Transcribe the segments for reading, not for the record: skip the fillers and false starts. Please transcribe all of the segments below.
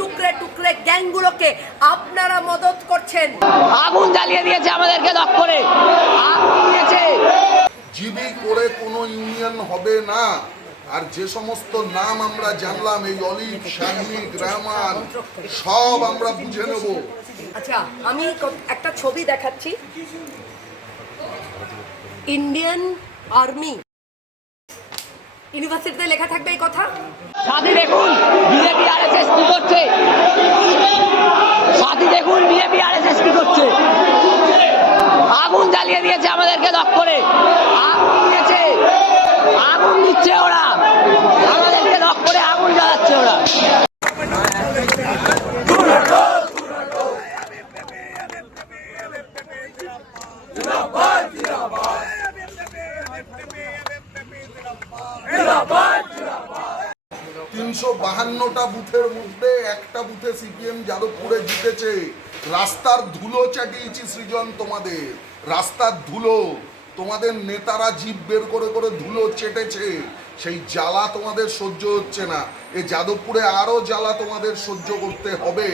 টুকরে টুকরে গ্যাংগুলোকে আপনারা মদত করছেন। আগুন জ্বালিয়ে দিয়েছে আমাদেরকে দপ্তরে, আগুন দিয়েছে। জিবি করে কোনো ইউনিয়ন হবে না। আর যে সমস্ত নাম আমরা জানলাম, এই অলিভ, শাগনিক, রহমান, সব আমরা বুঝে নেব। আচ্ছা, আমি একটা ছবি দেখাচ্ছি। ইন্ডিয়ান আর্মি ইউনিভার্সিটিতে লেখা থাকবে এই কথা। সাথী দেখুন বিজেপি আরএসএস কি করছে, সাথী দেখুন বিজেপি আরএসএস কি করছে। আগুন জ্বালিয়ে দিয়েছে আমাদেরকে দপ্তরে, আগুন দিয়েছে, আগুন দিচ্ছে ওরা আমাদেরকে দপ্তরে, আগুন জ্বালাচ্ছে ওরা। 352টা বুথের মধ্যে একটা বুথে সিপিএম যাদবপুরে জিতেছে। রাস্তার ধুলো চাটিয়েছি সৃজন, তোমাদের রাস্তার ধুলো, তোমাদের নেতারা জিভ বের করে করে ধুলো চেটেছে। সেই জ্বালা তোমাদের সহ্য হচ্ছে না। এ যাদবপুরে আরো জ্বালা তোমাদের সহ্য করতে হবে,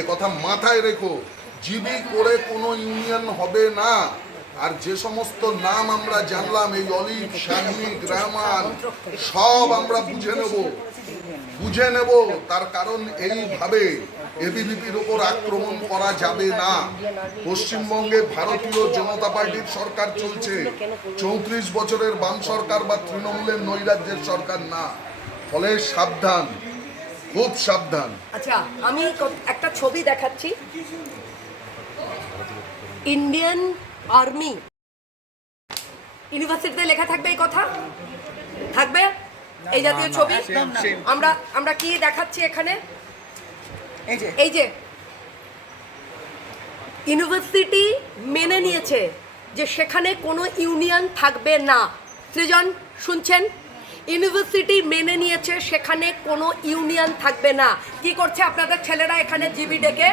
এ কথা মাথায় রেখো। জিবি করে কোনো ইউনিয়ন হবে না। আর যে সমস্ত নাম আমরা জানলাম, এই অলিভ, শাগনিক, রহমান, সব আমরা বুঝে নেব। তার কারণ এইভাবে এবিভিপির উপর আক্রমণ করা যাবে না। পশ্চিমবঙ্গে ভারতীয় জনতা পার্টির সরকার চলছে, 34 বছরের বাম সরকার বা তৃণমূলের নৈরাজ্যের সরকার না। ফলে সাবধান, খুব সাবধান। আচ্ছা, আমি একটা ছবি দেখাচ্ছি। ইন্ডিয়ান আর্মি ইউনিভার্সিটিতে লেখা থাকবে এই কথা, থাকবে এই জাতীয় ছবি। আমরা কি দেখাচ্ছি এখানে, এই যে ইউনিভার্সিটি মেনে নিয়েছে যে সেখানে কোনো ইউনিয়ন থাকবে না। সৃজন শুনছেন, ইউনিভার্সিটি মেনে নিয়েছে সেখানে কোনো ইউনিয়ন থাকবে না। কি করছে আপনাদের ছেলেরা এখানে জিবি ডেকে?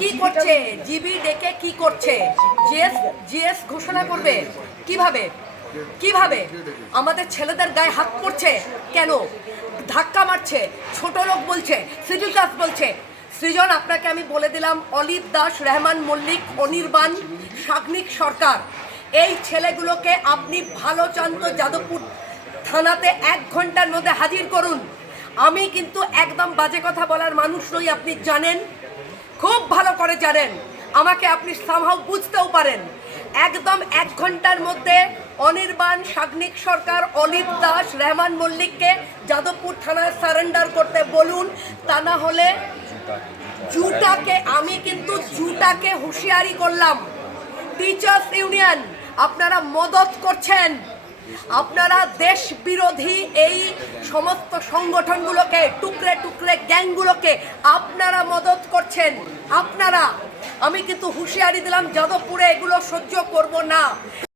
কি করছে জিবি ডেকে? কি করছে? জিএস ঘোষণা করবে কিভাবে? আমাদের ছেলেদের গায়ে হাত পড়ছে কেন? ধাক্কা মারছে, ছোট লোক বলছে, সিভিল কাজ বলছে। সৃজন, আপনাকে আমি বলে দিলাম, অলিভ দাস, রহমান মল্লিক, অনির্বাণ, শাগনিক সরকার, এই ছেলেগুলোকে আপনি ভালো চান তো যাদবপুর থানাতে 1 ঘন্টার মধ্যে হাজির করুন। আমি কিন্তু একদম বাজে কথা বলার মানুষ নই, আপনি জানেন, খুব ভালো করে জানেন। আমাকে আপনি সামহাও বুঝতেও পারেন। একদম 1 ঘন্টার মধ্যে অনির্বাণ, শাগনিক সরকার, অলিভ দাস, রহমান মল্লিককে যাদবপুর থানায় সারেন্ডার করতে বলুন। তা না হলে আমি কিন্তু জুটাকে হুঁশিয়ারি করলাম। টিচার্স ইউনিয়ন আপনারা মদত করছেন, আপনারা দেশ বিরোধী এই সমস্ত সংগঠনগুলোকে, টুকরে টুকরে গ্যাংগুলোকে আপনারা মদত করছেন। আমি কিন্তু হুঁশিয়ারি দিলাম, যাদবপুরে এগুলো সহ্য করব না।